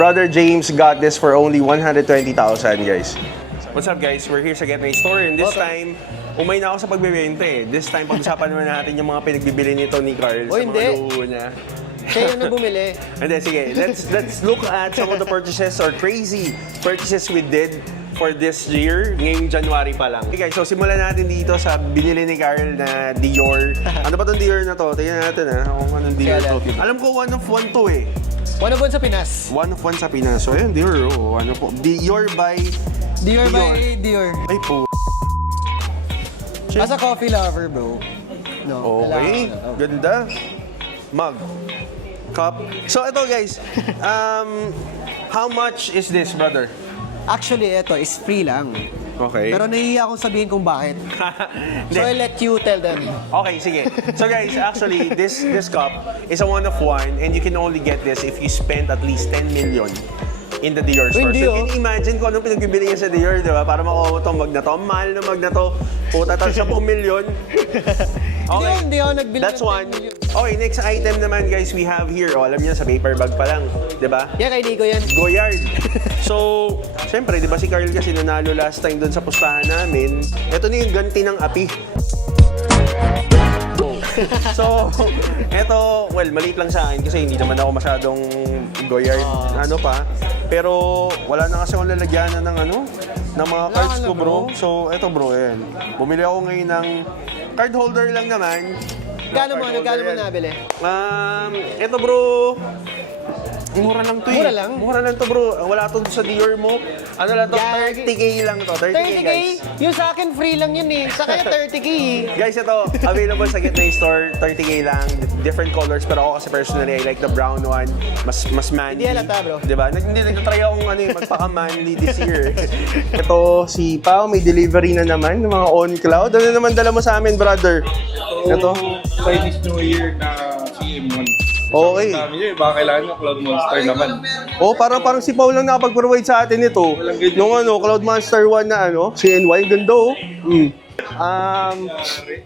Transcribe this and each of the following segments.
Brother James got this for only 120,000, guys. What's up, guys? We're here sa Get My Store, and this time, umay na ako sa pagbebenta eh. This time, pag-usapan naman natin yung mga pinagbibili nito ni Carl sa mga luho niya. Siya yung bumili. And then, sige, let's look at some of the purchases or crazy purchases we did for this year, ngayong January pa lang. Okay guys, so simulan natin dito sa binili ni Carl na Dior. Ano ba tong Dior na to? Tingnan natin kung anong Dior to. Alam ko one of one to eh. One of one sa Pinas. One of one sa Pinas. So ayun, Dior. Oh, ano po? Dior by Dior. Ay po. As a coffee lover, bro. No. Okay. Ganda. Mug. Cup. So ito guys, how much is this, brother? Actually, ito is free lang. Okay. Pero nahihiya akong sabihin kung bakit. So I'll let you tell them. Okay, sige. So guys, actually, this cup is a one of one, and you can only get this if you spend at least 10 million in the Dior store. Hindi, So can you imagine kung anong pinagbibili niya sa Dior, di ba? Para makuha mo itong mag na to. Ang mahal na mag na to. Puta, tal 10 million. Okay. Hindi ako nagbili That's ng 10 one. million. Okay, next item naman guys, we have here. Oh, alam niyo, sa paper bag pa lang. Di ba? Yeah, kay Nico yan. Goyard. So, syempre, di ba si Carl kasi nanalo last time doon sa pustahan namin. Ito na yung ganti ng api. So, eto, well, maliit lang sa akin kasi hindi naman ako masyadong Goyard, ano pa. Pero, wala na kasi akong lalagyanan ng ng mga cards ko, bro. So, eto bro, ayan. Bumili ako ngayon ng card holder lang naman. Nagkano mo nabili? Eto bro, mura lang to eh. Mura lang? Mura lang to bro. Wala to sa Dior mo. Ano lang to? Gagi. 30K lang to. 30K 30K? guys. Yung sa akin, free lang yun eh. Sa kanya 30K eh. Guys, ito, available sa Get My Store, 30K lang, different colors, pero ako kasi personally, I like the brown one, mas manly. Hindi halata, bro. Diba? Hindi, nagtatry akong magpaka-manly this year. Ito, si Pao, may delivery na naman ng mga on-cloud. Ano naman dala mo sa amin, brother? Ito. Chinese New Year na CM1. Okay. Sabi niyo, baka kailangan nyo Cloud Monster naman. Oh, parang si Paul lang nakapag-provide sa atin ito. Nung Cloud Monster 1 na CNY, ganda oh.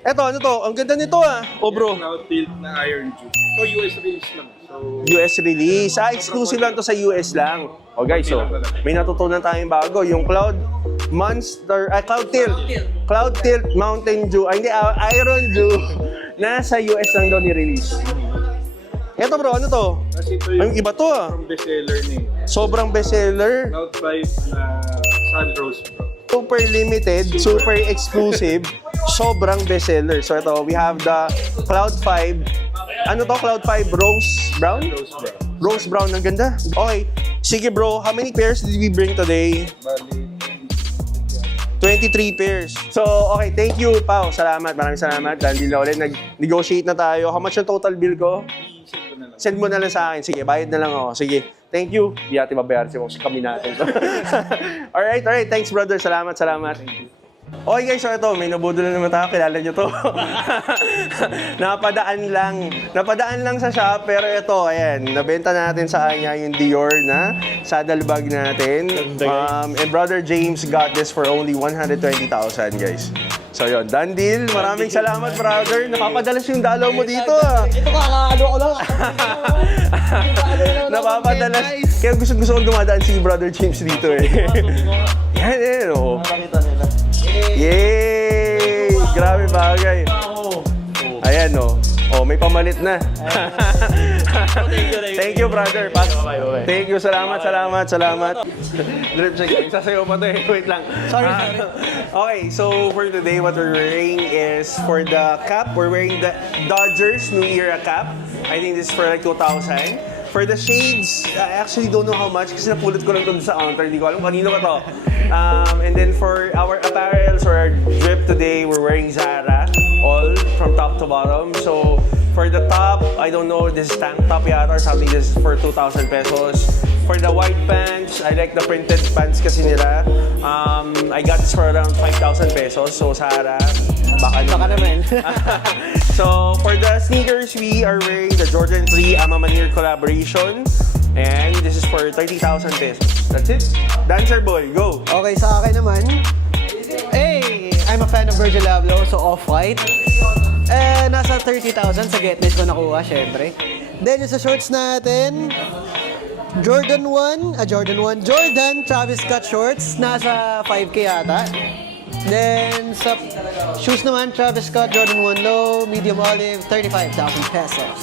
Eto, ano to? Ang ganda nito Oh bro. Cloud Tilt na Iron Tube. So, US release lang. So, US release. Exclusive lang to sa US lang. Oh guys, so may natutunan tayong bago. Yung Cloud Monster, Cloud Tilt. Cloud Tilt Mountain Dew, hindi, Iron Dew. Nasa US lang daw ni-release. Eto bro, ano to? kasi ito Ang yung iba to from bestseller ni Sobrang bestseller. Cloud 5 na Sunrose Bro. Super limited, super exclusive, sobrang bestseller. So ito, we have the Cloud 5. Ano to? Cloud 5 Rose Brown? Rose Bro. Rose Brown, ang ganda. Okay. Sige bro, how many pairs did we bring today? Bali, 23 pairs. So, okay, thank you, Pao. Salamat, maraming salamat. Dahil na ulit, nag-negotiate na tayo. How much yung total bill ko? Send mo na lang sa akin. Sige, bayad na lang ako. Sige, thank you. Di natin mabayar si kami natin. Alright. Thanks, brother. Salamat. Okay guys, so ito, may nabudol na naman tayo. Kilala nyo to. Napadaan lang sa shop. Pero ito, ayan, nabenta natin sa kanya yung Dior na saddle bag natin. And Brother James got this for only 120,000, guys. So yun, done deal. Maraming salamat, brother. Napapadalas yung dalaw mo dito Ito kakaano ko lang. Napapadalas. Kaya gusto ko dumadaan si Brother James dito Yan oh. Nakakita nila. Yay! Grabe bagay. Ayan may pamalit na. Thank you, brother. Thank you, salamat. Drip check. Sasayaw pa to Wait lang. Sorry. Okay, so for today, what we're wearing is for the cap, we're wearing the Dodgers New Era cap. I think this is for like 2,000. For the shades, I actually don't know how much kasi napulot ko lang doon sa counter. Hindi ko alam kanino ba to. And then for our apparels or our drip today, we're wearing Zara. All from top to bottom. So for the top, I don't know, this is tank top yata or something. This is for 2,000 pesos. For the white pants, I like the printed pants kasi nila. I got this for around 5,000 pesos. So Zara, baka naman. So for the sneakers, we are wearing the Jordan 3 Amamanier collaboration. And this is for 30,000 pesos. That's it. Dancer boy, go! Okay, sa akin naman, I'm a fan of Virgil Abloh, so Off-White. Nasa 30,000 sa Getnet ko nakuha, syempre. Then yung sa shorts natin, Jordan 1, Travis Scott shorts, nasa 5K yata. Then, sa shoes naman, Travis Scott, Jordan 1 low, medium olive, 35,000 pesos.